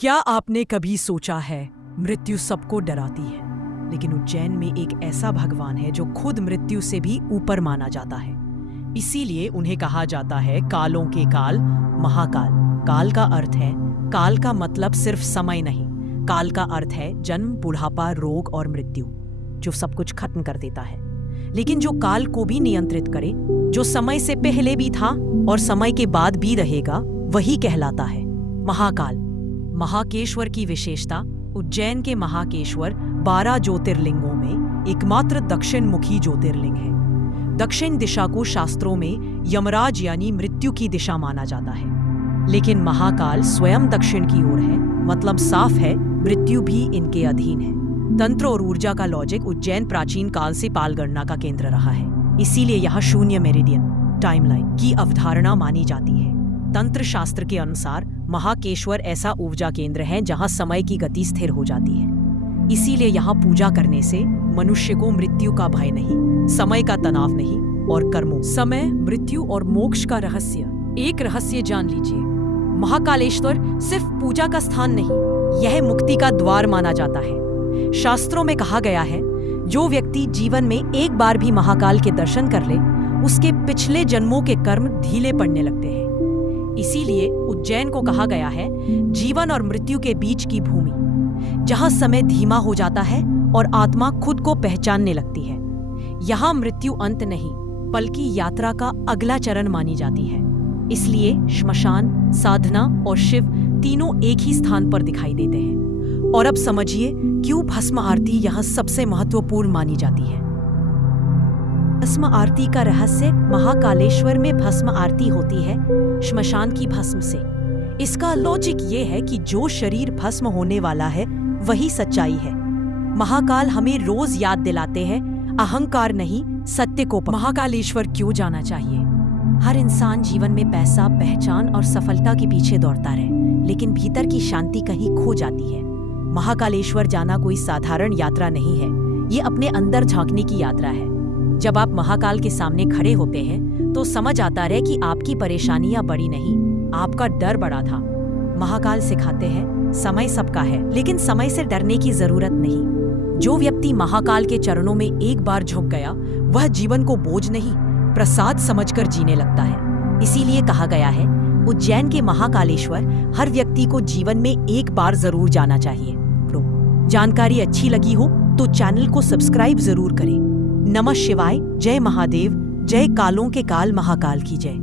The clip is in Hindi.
क्या आपने कभी सोचा है मृत्यु सबको डराती है, लेकिन उज्जैन में एक ऐसा भगवान है जो खुद मृत्यु से भी ऊपर माना जाता है। इसीलिए उन्हें कहा जाता है कालों के काल, महाकाल। काल का अर्थ है, काल का मतलब सिर्फ समय नहीं, काल का अर्थ है जन्म, बुढ़ापा, रोग और मृत्यु, जो सब कुछ खत्म कर देता है। लेकिन जो काल को भी नियंत्रित करे, जो समय से पहले भी था और समय के बाद भी रहेगा, वही कहलाता है महाकाल। महाकेश्वर की विशेषता, उज्जैन के महाकेश्वर 12 ज्योतिर्लिंगों में एकमात्र दक्षिण मुखी ज्योतिर्लिंग है। दक्षिण दिशा को शास्त्रों में यमराज यानी मृत्यु की दिशा माना जाता है, लेकिन महाकाल स्वयं दक्षिण की ओर है, मतलब साफ है मृत्यु भी इनके अधीन है। तंत्र और ऊर्जा का लॉजिक उज्जैन प्राचीन काल से पालगणना का केंद्र रहा है, इसीलिए यहाँ शून्य मेरिडियन टाइमलाइन की अवधारणा मानी जाती है। तंत्र शास्त्र के अनुसार महाकेश्वर ऐसा ऊर्जा केंद्र है जहां समय की गति स्थिर हो जाती है। इसीलिए यहाँ पूजा करने से मनुष्य को मृत्यु का भय नहीं, समय का तनाव नहीं और कर्मों, समय, मृत्यु और मोक्ष का रहस्य। एक रहस्य जान लीजिए, महाकालेश्वर सिर्फ पूजा का स्थान नहीं, यह मुक्ति का द्वार माना जाता है। शास्त्रों में कहा गया है, जो व्यक्ति जीवन में एक बार भी महाकाल के दर्शन कर ले, उसके पिछले जन्मों के कर्म ढीले पड़ने लगते हैं। इसीलिए उज्जैन को कहा गया है जीवन और मृत्यु के बीच की भूमि, जहां समय धीमा हो जाता है और आत्मा खुद को पहचानने लगती है। यहाँ मृत्यु अंत नहीं, बल्कि यात्रा का अगला चरण मानी जाती है। इसलिए श्मशान, साधना और शिव तीनों एक ही स्थान पर दिखाई देते हैं। और अब समझिए क्यों भस्म आरती यहाँ सबसे महत्वपूर्ण मानी जाती है। भस्म आरती का रहस्य, महाकालेश्वर में भस्म आरती होती है श्मशान की भस्म से। इसका लॉजिक ये है कि जो शरीर भस्म होने वाला है वही सच्चाई है। महाकाल हमें रोज याद दिलाते हैं, अहंकार नहीं, सत्य को। महाकालेश्वर क्यों जाना चाहिए? हर इंसान जीवन में पैसा, पहचान और सफलता के पीछे दौड़ता रहे, लेकिन भीतर की शांति कहीं खो जाती है। महाकालेश्वर जाना कोई साधारण यात्रा नहीं है, ये अपने अंदर झांकने की यात्रा है। जब आप महाकाल के सामने खड़े होते हैं तो समझ आता है कि आपकी परेशानियां बड़ी नहीं, आपका डर बड़ा था। महाकाल सिखाते हैं समय सबका है, लेकिन समय से डरने की जरूरत नहीं। जो व्यक्ति महाकाल के चरणों में एक बार झुक गया, वह जीवन को बोझ नहीं, प्रसाद समझकर जीने लगता है। इसीलिए कहा गया है उज्जैन के महाकालेश्वर हर व्यक्ति को जीवन में एक बार जरूर जाना चाहिए। जानकारी अच्छी लगी हो तो चैनल को सब्सक्राइब जरूर करें। नमः शिवाय, जय महादेव, जय कालों के काल महाकाल की जय।